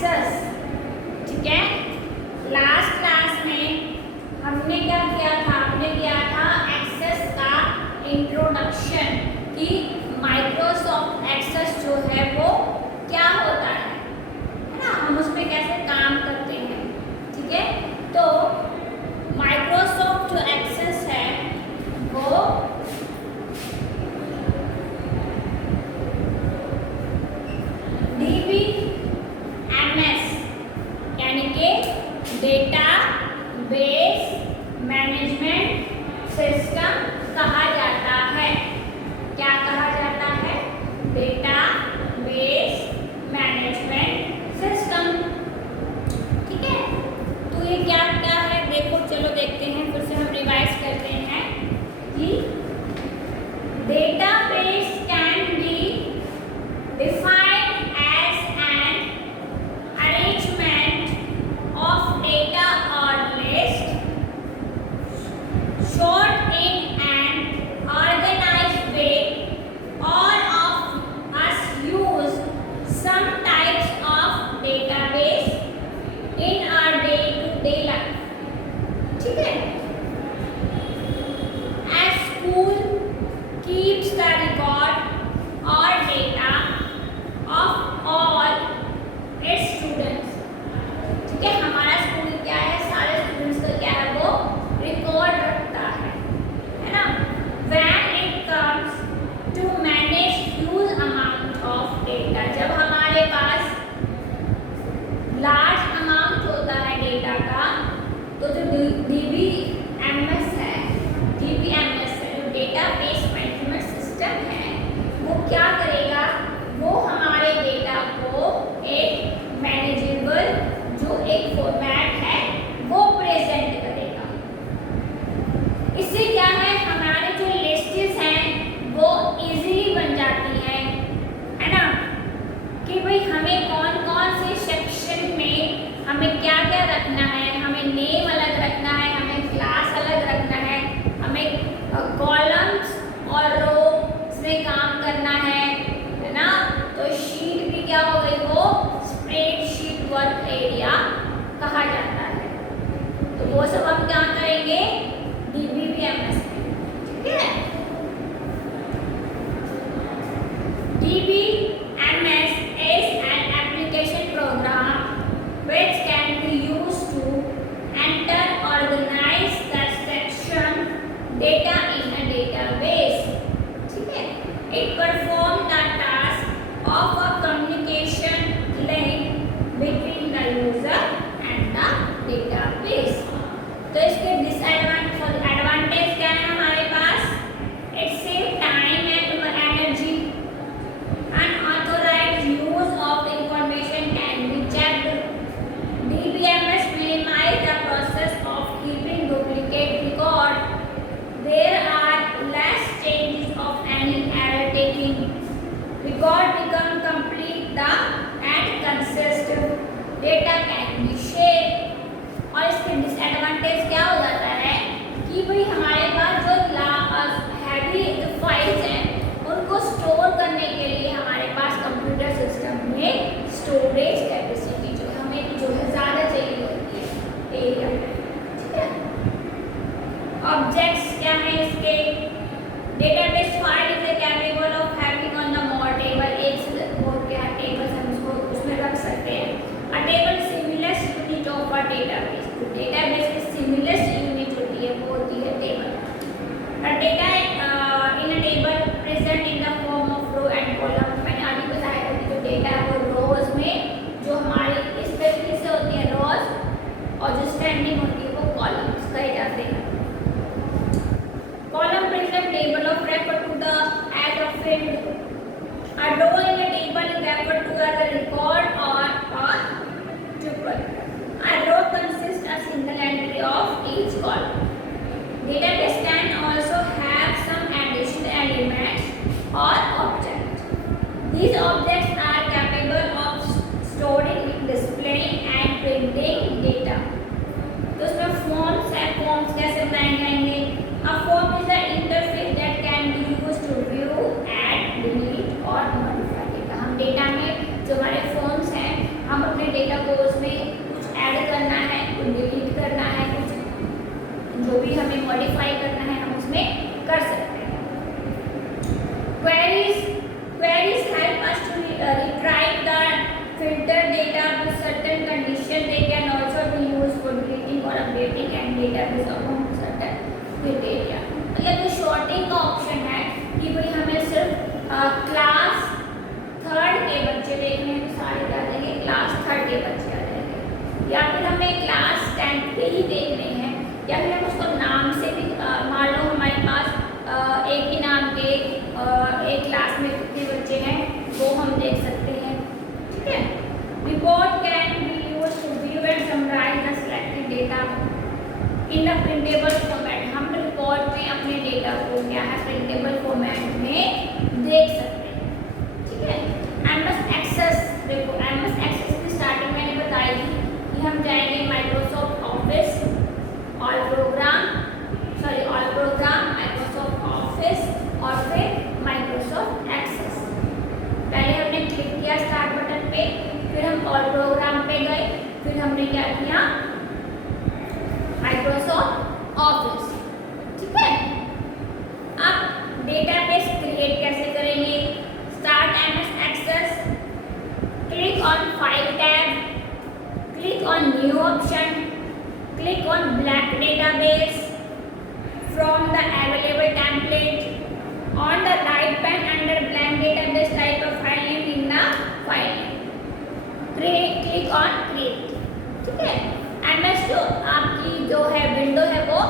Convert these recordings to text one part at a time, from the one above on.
Access. ठीक है, last class में हमने क्या किया था, हमने किया था एक्सेस का इंट्रोडक्शन कि माइक्रोसॉफ्ट एक्सेस जो है वो क्या होता है ना, हम उसमें कैसे काम करते हैं। ठीक है, तो माइक्रोसॉफ्ट जो एक्सेस है वो DBMS यानी कि डेटा बेस मैनेजमेंट सिस्टम कहा जाता है। क्या कहा जाता है? Data base management system. ठीक है, तो ये क्या क्या है देखो, चलो देखते हैं, फिर से हम रिवाइज करते हैं कि database can be defined as an arrangement of data or list stored in an organized way. All of us use some types of database in our day-to-day life. ठीक है, as school keeps the record or data of all its students. ठीक है, हमारा school क्या है, सारे students का क्या है, वो रिकॉर्ड रखता है ना। When it comes to manage huge amount of data, जब हमारे पास लार्ज अमाउंट होता है डेटा का, तो जो DBMS है, जो डेटाबेस मैनेजमेंट सिस्टम है, वो क्या करेगा, वो हमारे डेटा को एक मैनेजेबल जो एक फॉर्मेट है वो प्रेजेंट करेगा। इससे क्या है, हमारे जो लिस्ट्स हैं वो इजीली बन जाती है ना, कि भाई हमें कौन कौन से सेक्शन में हमें क्या क्या रखना है, हमें नेम अलग रखना है, हमें क्लास अलग रखना है, हमें कॉलम्स और रोज में काम करना है ना। तो शीट भी क्या हो गई, वो स्प्रेडशीट वर्क एरिया कहा जाता है। तो वो सब हम क्या करेंगे, DBMS में। ठीक है, DBMS is an application program which can be used to enter, organize the section data in a database. ठीक है, it performs the task of a communication link between the user and the database. तो इसके advantage क्या है हमारे पास, it save time and energy. Unauthorized use of information can be checked. DBMS minimize the process of keeping duplicate record. There are less changes of any error taking. Record become complete and consistent. Data can be shared. और इसके disadvantage क्या हो जाता है कि भाई हमारे पास जो हैवी फाइल्स हैं उनको स्टोर करने के लिए हमारे पास कंप्यूटर सिस्टम में स्टोरेज कैपेसिटी जो हमें जो है ज़्यादा चाहिए होती है एरिया में। ठीक है, ऑब्जेक्ट्स क्या है इसके, database file is capable of having on the more table, एक से बहुत क्या टेबल्स हम उसको उसमें रख सकते हैं। A table similar unit of a database, database की सिमिलर यूनिट होती है वो होती है table. A data in a table present in the form of row and column. मैंने अभी बताया था कि जो डेटा है वो रोज में जो हमारी इस तरीके से होती है रोज, और जो स्टैंडिंग होती है वो कॉलम्स कहे जाते हैं। Column present table of refer to the as of field. A row in a table is referred to as a record or a tuple. A row consists a single entry of each column. Database can also have some additional elements or objects. These objects are capable of storing, displaying and printing data. तो उसमें forms है, forms कैसे बनाए जाएंगे? A form is an interface that can be used to view, add, delete और modify data. हम data में जो हमारे फॉर्म्स हैं हम अपने डेटा भी हमें मॉडिफाई करना है हम उसमें कर सकते हैं। Queries help us to retrieve the filter data with certain condition. They can also be used for deleting or updating and database upon certain criteria. मतलब जो शॉर्टिंग का ऑप्शन है कि भाई हमें सिर्फ क्लास थर्ड के बच्चे देखने हैं तो सारे क्या देंगे, क्लास थर्ड के बच्चे आ जाएंगे, या फिर हमें क्लास 10 के ही देखने हैं, या फिर हम उसको नाम से भी मान लो हमारे पास एक ही नाम के एक क्लास में कितने बच्चे हैं वो हम देख सकते हैं। ठीक है। Report can be used to view and summarise the selected data in the printable format. हम रिपोर्ट में अपने डेटा को क्या है प्रिंटेबल फॉर्मेट में देख सकते हैं। ठीक है। एमएस एक्सेस, देखो एमएस एक्सेस की स्टार्टिंग मैंने बताई थी कि हम जाएंगे Microsoft office, all programme, Microsoft office और फिर माइक्रोसॉफ्ट एक्सेस। पहले हमने क्लिक किया स्टार्ट बटन पे, फिर हम ऑल प्रोग्राम पे गए, फिर हमने क्या किया माइक्रोसॉफ्ट ऑफिस। ठीक है। अब डेटाबेस क्रिएट कैसे करेंगे, start MS Access, click on file tab, click on new option, click on blank database from the available template. On the right pane under blank database, type of file name in the file name. Click on create. ठीक है। MS जो आपकी जो है window है वो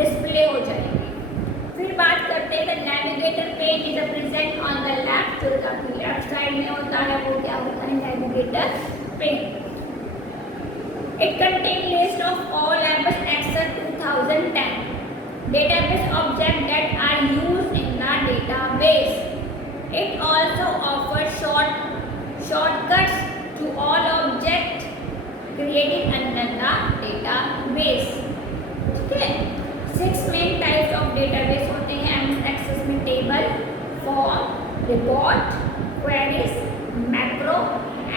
display हो जाएगी। फिर बात करते हैं navigator pane is present on the left, जो आपकी लेफ्ट साइड में होता है वो क्या होता है navigator pane. It contains list of all MS Excel 2010 database objects that are used in the database. It also offers shortcuts to all objects created under the database. ठीक है। 6 main types of database होते हैं MS Access में, table, form, report, queries, macro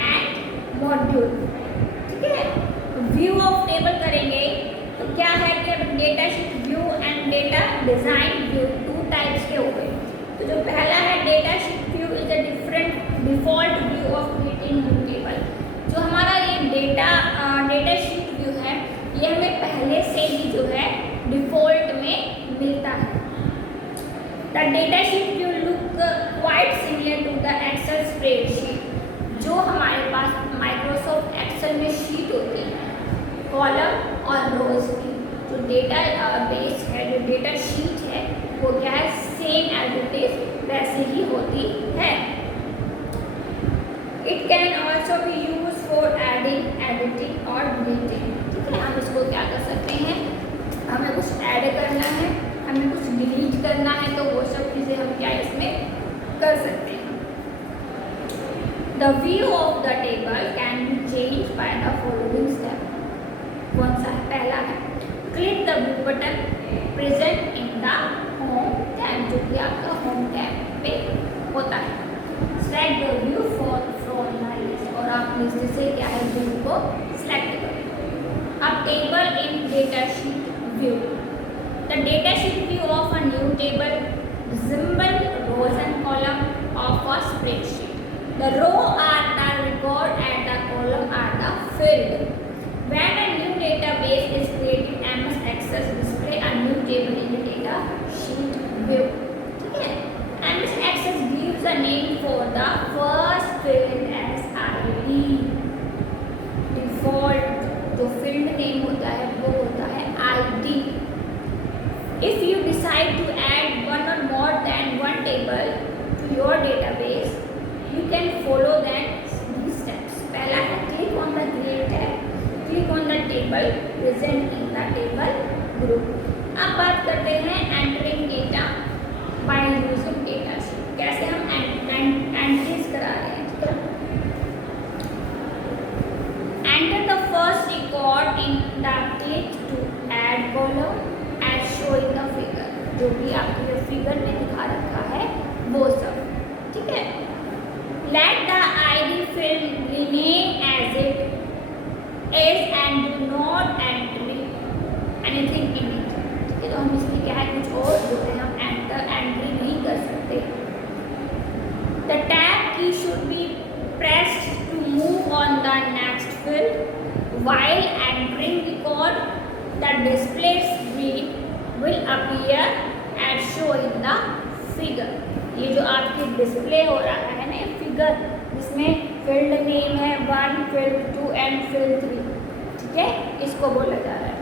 and module. ठीक है। View of table करेंगे तो क्या है कि data sheet view and data design view 2 types के हो गए। तो जो पहला है data sheet view is a different default view of creating new table. जो हमारा ये डेटा शीट व्यू है ये हमें पहले से ही जो है डिफॉल्ट में मिलता है। The data sheet view look quite similar to the Excel spreadsheet. जो हमारे पास माइक्रोसॉफ्ट एक्सेल में शीट होती है कॉलम और रोज की, जो डेटा बेस है, जो डेटा शीट है वो क्या है सेम एज इट इज वैसे ही होती है। It can also be use for adding, editing और डिलीटिंग। ठीक है। हम इसको क्या कर सकते हैं, हमें कुछ ऐड करना है, हमें कुछ डिलीट करना है तो वो सब चीज़ें हम क्या इसमें कर सकते हैं। The view of the table can be changed by the following step. कौन सा है, पहला है click the view button present in the home tab, जो कि आपका home tab पे होता है। Select the view from the list, और आप लिस्ट से क्या है व्यू को select करें। अब table in data sheet view. The data sheet view of a new table resembles rows and columns of a spreadsheet. The row are the record and the column are the field. When a new database is created, MS Access display a new table in the data sheet view. ठीक है। MS Access gives a name for the first field as ID. Default जो field name होता है वो होता है ID. If you decide to add one or more than one table to your database, you can follow that these steps. पहला है click on the create tab, click on the table present in the table group. अब बात करते हैं entering data by using data sheet. कैसे हम entries करा रहे हैं। ठीक है। Enter the first record in the click to add column as shown in the figure. जो भी आपके फिगर में दिखा रखा है वो सब। ठीक है। Let the ID field remain as it is and do not enter anything in it. ठीक है। display screen will appear as show in the figure. ये जो आपकी डिस्प्ले हो रहा है ना फिगर, जिसमें फील्ड नेम है 1, फील्ड 2 एंड फील्ड 3, ठीक है, इसको बोला जा रहा है।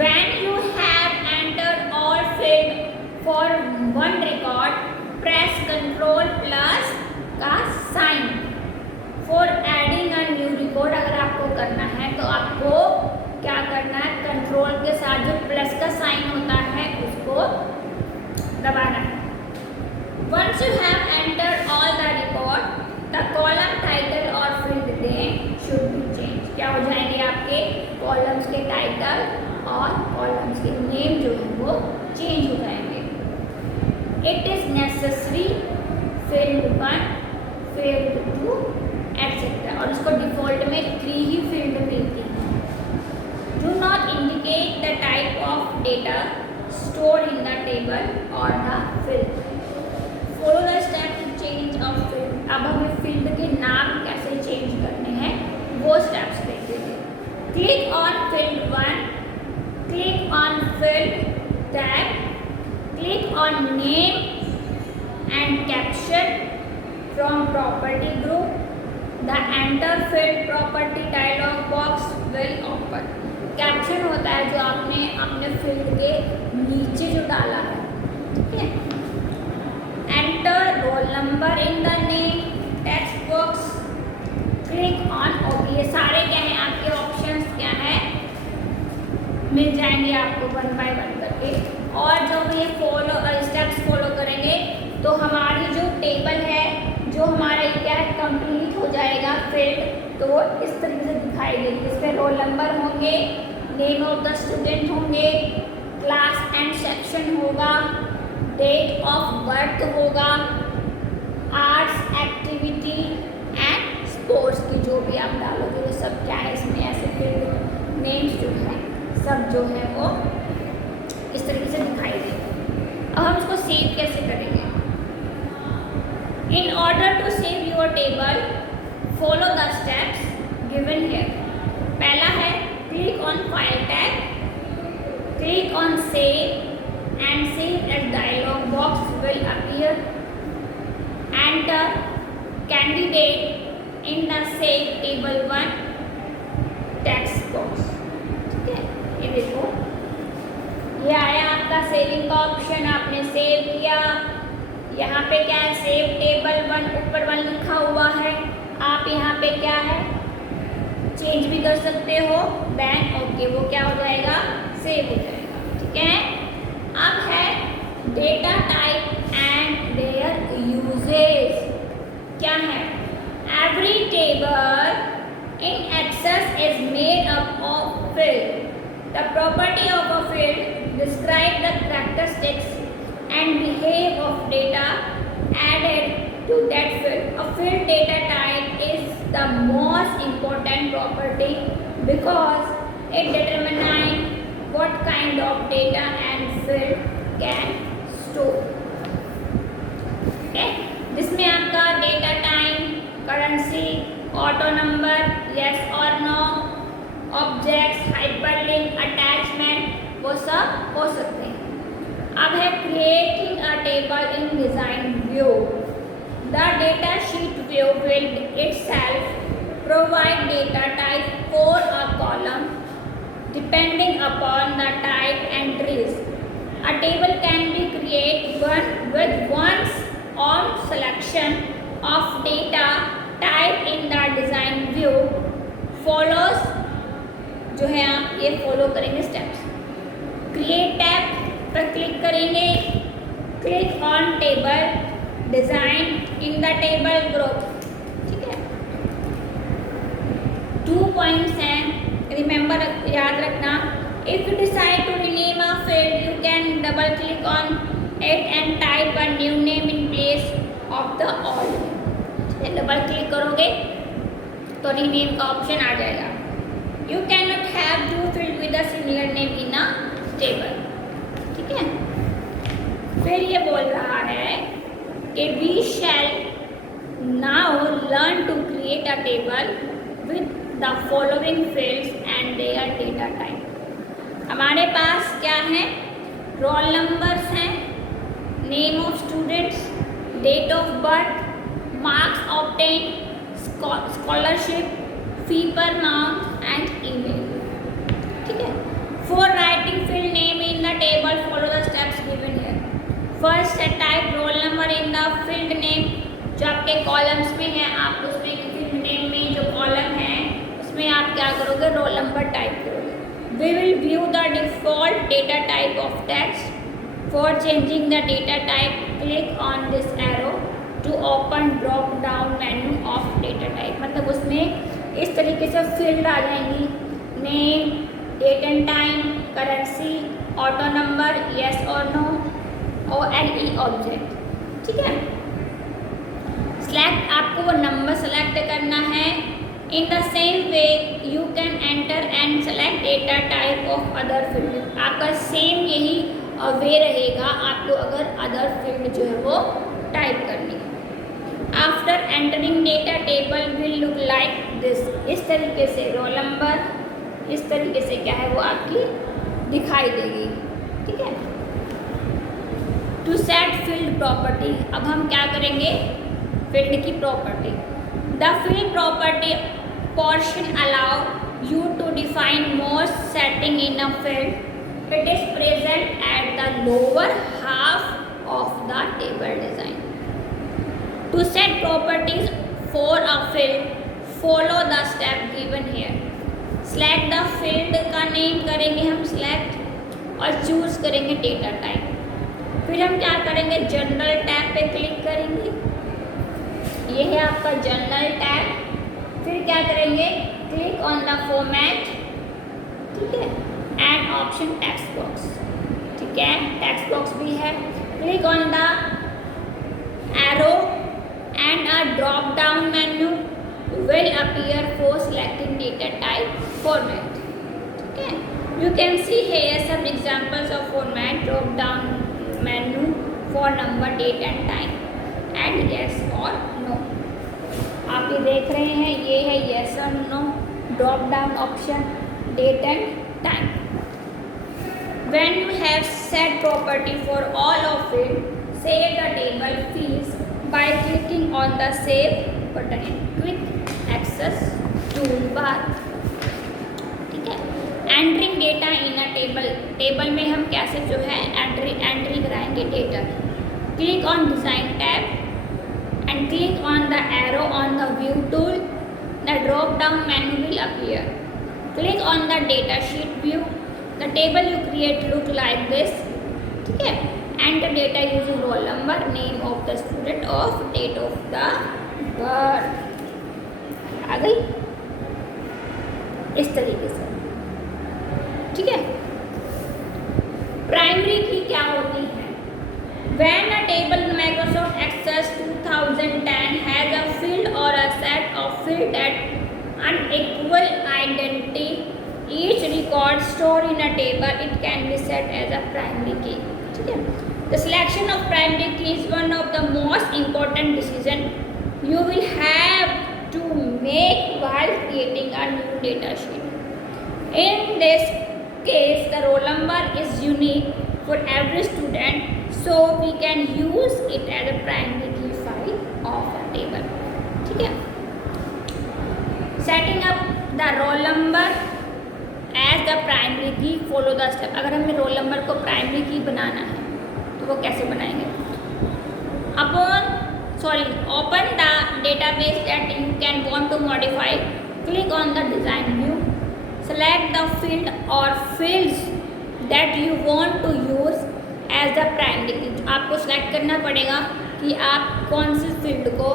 When you have entered all field for one record, press Ctrl plus का sign. For adding a new record अगर आपको करना है तो आपको क्या करना है, कंट्रोल के साथ जो प्लस का साइन होता है उसको दबाना है। Once you have entered all the record, the column title or field name should be changed। क्या हो जाएंगे आपके कॉलम्स के टाइटल और कॉलम्स के नेम जो है वो चेंज हो जाएंगे। It is necessary field 1, field 2 etcetera, और इसको डिफॉल्ट में 3 ही फील्ड मिलती है। Do not indicate the type of data stored in the table or the field. Follow the step to change of field. अब हमें फील्ड के नाम कैसे चेंज करने हैं वो स्टेप्स देखते हैं। Click on field 1, click on field tab, click on name and caption from property group. The enter field property dialog box will open. Caption होता है जो आपने अपने फील्ड के नीचे जो डाला है, ठीक है। Enter role number in the name text box, click on okay. ये सारे क्या हैं आपके ऑप्शंस क्या हैं, मिल जाएंगे आपको 1 बाय 1 करके। और जब ये स्टेप्स फॉलो करेंगे तो हमारी जो टेबल है, जो हमारा क्या है, कंप्लीट हो जाएगा फील्ड। तो वो इस तरीके से दिखाई देगी। इसमें रोल नंबर होंगे, नेम ऑफ द स्टूडेंट होंगे, क्लास एंड सेक्शन होगा, डेट ऑफ बर्थ होगा, आर्ट्स एक्टिविटी एंड स्पोर्ट्स की जो भी आप डालोगे वो सब क्या है इसमें ऐसे फील्ड नेम्स जो है सब जो है वो इस तरीके से दिखाई देंगे। अब हम इसको सेव कैसे करेंगे। In order to save your table follow the steps given here. पहला है click on file tag, click on save and save as dialog box will appear. Enter candidate in the save table 1 text box, ठीक है। ये देखो ये आया आपका saving का ऑप्शन, आपने सेव किया। यहाँ पे क्या है, सेव टेबल 1 ऊपर 1 लिखा हुआ है। आप यहाँ पे क्या है चेंज भी कर सकते हो, देन ओके वो क्या हो जाएगा, सेव हो जाएगा, ठीक है। अब है data type and there uses. क्या है, every table in excess is made up of field. The property of a field describe the characteristics and behave of data added to that field. A field data type is the most important property because it determines what kind of data and field can store. Okay? जिसमें आपका data time, currency, auto number, yes और no, objects, hyperlink, attachment वो सब हो सकते हैं। अब है creating a table in design view. The data sheet view will itself provide data type for a column depending upon the type entries. A table can be created with one's own selection of data type in the design view. Follows जो है आप ये follow करेंगे steps. Create tab पर click करेंगे, click on table design in the table group, ठीक है। 2 points हैं, रिमेंबर याद रखना। If you decide to rename a field you can double click on it and type a new name in place of the old name. Double click करोगे तो rename का option आ जाएगा। You can not have 2 field with a similar name in a table, ठीक है। फिर ये बोल रहा है कि we shall now learn to create a table with the following fields and their data type. हैं, रोल नंबर्स हैं, name of students, date of birth, marks obtain, scholarship, fee per month and email. ठीक है। For writing field name in the table follow the steps given here. First type roll number in the field name, जो आपके columns में है, आप उसमें field name में जो कॉलम है उसमें आप क्या करोगे, रोल नंबर टाइप करोगे। We will view the default data type of text. For changing the data type click on this arrow to open drop down menu of data type. मतलब उसमें इस तरीके से फील्ड आ जाएंगी, name, date and time, currency, auto number, yes और no, और any object. ठीक है। सेलेक्ट, आपको वो नंबर सेलेक्ट करना है। In the same way you can enter and select data type of other field. आपका सेम यही वे रहेगा आपको अगर अदर फील्ड जो है वो टाइप करनी है। After entering data table will look like this. इस तरीके से रोल नंबर इस तरीके से क्या है वो आपकी दिखाई देगी। ठीक है। टू सेट फील्ड प्रॉपर्टी, अब हम क्या करेंगे, फील्ड की property. The field property portion allow you to define most setting in a field. It is present at the lower half of the table design. To set properties for a field follow the step given here. Select the field का name करेंगे हम select और choose करेंगे data type. फिर हम क्या करेंगे, general tab पे क्लिक करेंगे, ये है आपका जनरल टैब। फिर क्या करेंगे, क्लिक ऑन द फॉर्मेट, ठीक है, एंड ऑप्शन टेक्स्ट बॉक्स। ठीक है, टेक्स्ट बॉक्स भी है। Click on the arrow and a drop down menu will appear for selecting data type format. Okay, you can see here some examples of format drop down menu for number, date and time and yes or no. आप ये देख रहे हैं, ये है yes or no drop down option, date and time. When you have set property for all of it, save the table fields by clicking on the save button in quick access toolbar. ठीक है। Entering data in a table, table में हम कैसे जो है entry कराएंगे data. Click on design tab and click on the arrow on the view tool, the drop down menu will appear. Click on the data sheet view, the table you create look like this. ठीक है। Enter data using roll number, name of the student of date of the birth. आ गई इस तरीके से। ठीक है। Primary की क्या होती है, when a table in Microsoft Access 2010 has a field or a set of field that unequal identity, each record stored in a table, it can be set as a primary key. ठीक है। The selection of primary key is one of the most important decision you will have to make while creating a new data sheet. In this case, the roll number is unique for every student, so we can use it as a primary key file of a table. ठीक है। Setting up the roll number as the primary key, follow the step. अगर हमें roll number को primary key बनाना है तो वो कैसे बनाएंगे, open the database that you can want to modify. Click on the design view, select the field or fields that you want to use as the primary key. आपको select करना पड़ेगा कि आप कौन सी फील्ड को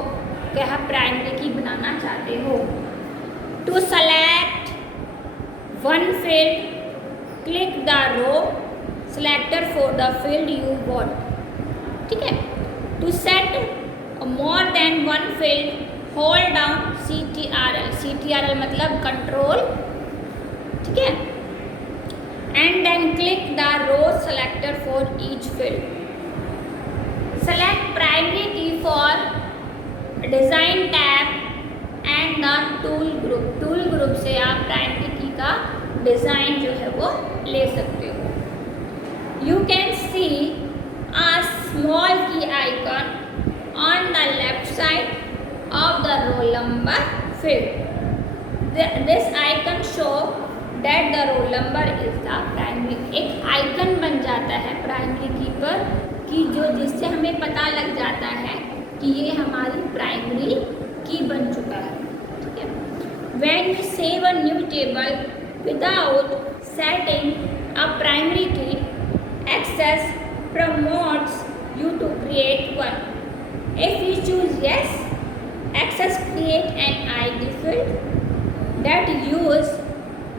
क्या प्राइमरी की बनाना चाहते हो। To select one field, click the row selector for the field you want. ठीक है। To set more than one field, hold down CTRL, CTRL मतलब कंट्रोल। ठीक है। and then click the row selector for each field. Select primary key for design tab and the tool group. tool group से आप primary key का design जो है वो ले सकते हो। you can see a small key icon on the left side of the roll number field. This icon show that the roll number is the primary. एक आइकन बन जाता है प्राइमरी की पर कि जो जिससे हमें पता लग जाता है कि ये हमारी प्राइमरी की बन चुका है. ठीक है. When you save a new table without setting a primary key, access promotes you to create one. If you choose yes, access create an ID field that use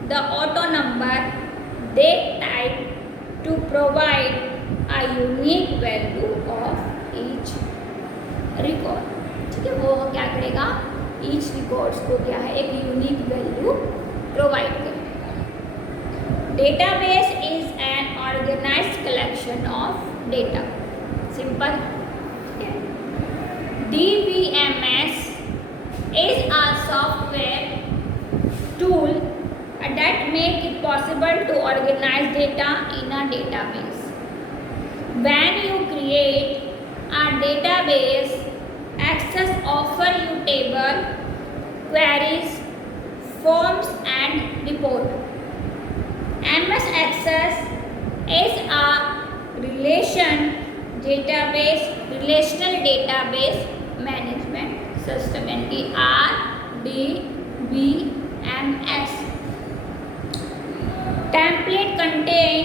the auto number date type to provide a unique value of each record. ठीक है, वो क्या करेगा, each records को क्या है एक unique value provide करेगा. Database is an organized collection of data. Simple. DBMS is a software tool that make it possible to organize data in a database. When you create a database, access offer you table, queries, forms and report. MS Access is a relational database management system, यानी RDBMS. Template contain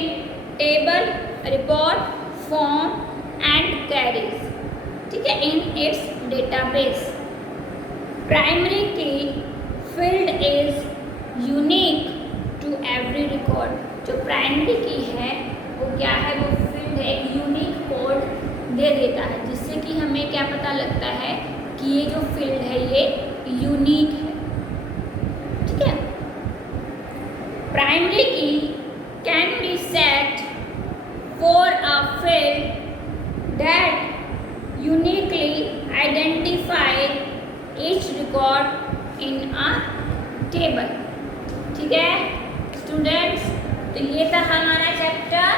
table, report, form and queries. ठीक है, in its database. Primary key field is unique to every record. जो primary की है वो क्या है, वो फील्ड है, एक यूनिक कोड दे देता है जिससे कि हमें क्या पता लगता है कि ये जो फील्ड है ये यूनिक है. ठीक है. Primary key can be set for a field that uniquely identify each record in a table. ठीक है स्टूडेंट्स, तो ये था हमारा chapter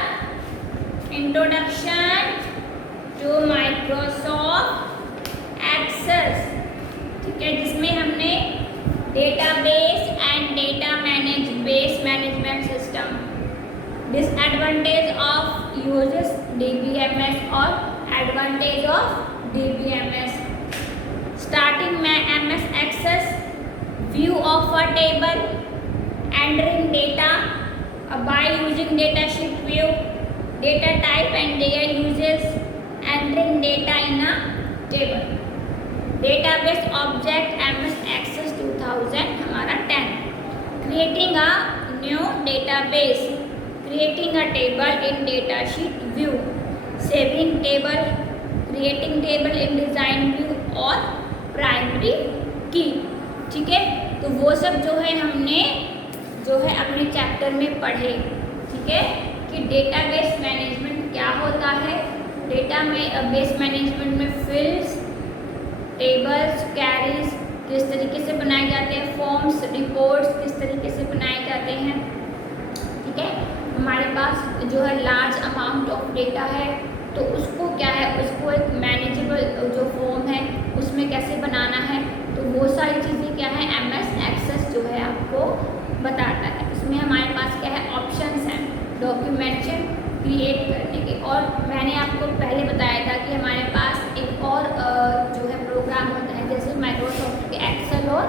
introduction to Microsoft Access. ठीक है, जिसमें हमने database and data management system, disadvantage of uses DBMS और एडवांटेज ऑफ डीबीएमएस. स्टार्टिंग में MS Access, view of a table, entering data by using datasheet view, data type and their uses, entering data in a table. Database object MS Access 2000 हमारा 10. Creating a new database, creating a table in datasheet view, saving table, creating table in design view और primary key. ठीक है, तो वो सब जो है हमने जो है अपने चैप्टर में पढ़े. ठीक है, कि डेटाबेस मैनेजमेंट क्या होता है, डेटा में बेस मैनेजमेंट में फील्ड्स, टेबल्स, कैरीज किस तरीके से बनाए जाते हैं, फॉर्म्स, रिपोर्ट्स किस तरीके से बनाए जाते हैं. ठीक है, हमारे पास जो है लार्ज अमाउंट ऑफ डेटा है तो उसको क्या है, उसको एक मैनेजेबल जो फॉर्म है उसमें कैसे बनाना है, तो वो सारी चीज़ें क्या है एमएस एक्सेस जो है आपको बताता है. इसमें हमारे पास क्या है ऑप्शंस हैं डॉक्यूमेंटेशन क्रिएट करने के. और मैंने आपको पहले बताया था कि हमारे पास एक और जो है प्रोग्राम होता है जैसे माइक्रोसॉफ्ट के एक्सेल और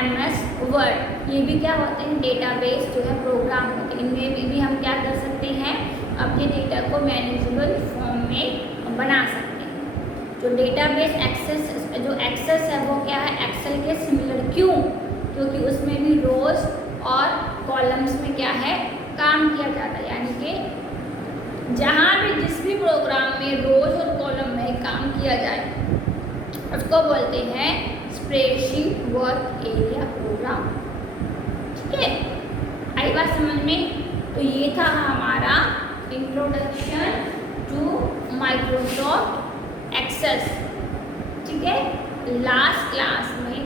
एमएस वर्ड, ये भी क्या होते हैं डेटाबेस जो है प्रोग्राम होते हैं. इनमें भी हम क्या कर सकते हैं, अपने डेटा को मैनेजेबल फॉर्म में बना सकते हैं. जो डेटाबेस एक्सेस है वो क्या है एक्सेल के सिमिलर. क्यों? क्योंकि उसमें भी रोज और कॉलम्स में क्या है काम किया जाता है, यानी कि जहाँ भी जिस भी प्रोग्राम में रोज और कॉलम में काम किया जाए उसको बोलते हैं स्प्रेडशीट वर्क एरिया प्रोग्राम. ठीक है, आई बात समझ में. तो ये था हमारा इंट्रोडक्शन टू माइक्रोसॉफ्ट एक्सेस. ठीक है, लास्ट क्लास में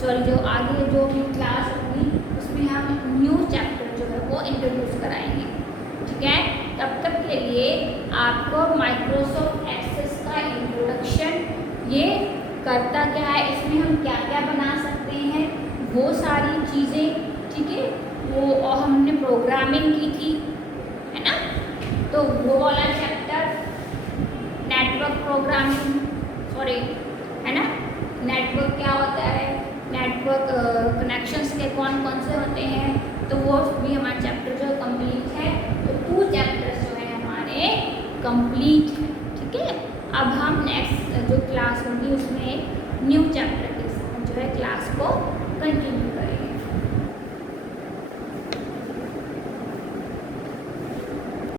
जो आगे जो भी क्लास होगी उसमें हम न्यू चैप्टर जो है वो इंट्रोड्यूस कराएंगे. ठीक है, तब तक के लिए आपको माइक्रोसॉफ्ट एक्सेस का इंट्रोडक्शन, ये करता क्या है, इसमें हम क्या क्या बना सकते हैं, वो सारी चीज़ें, ठीक है, वो और हमने प्रोग्रामिंग की थी, है ना। तो वो वाला चैप्टर नेटवर्क प्रोग्रामिंग, सॉरी, है ना, नेटवर्क क्या होता है, नेटवर्क कनेक्शंस के कौन कौन से होते हैं, तो वो भी हमारा चैप्टर जो कंप्लीट है। तो 2 चैप्टर्स जो है हमारे कंप्लीट है, ठीक है। अब हम नेक्स्ट जो क्लास होगी उसमें एक न्यू चैप्टर के साथ जो है क्लास को कंटिन्यू करेंगे।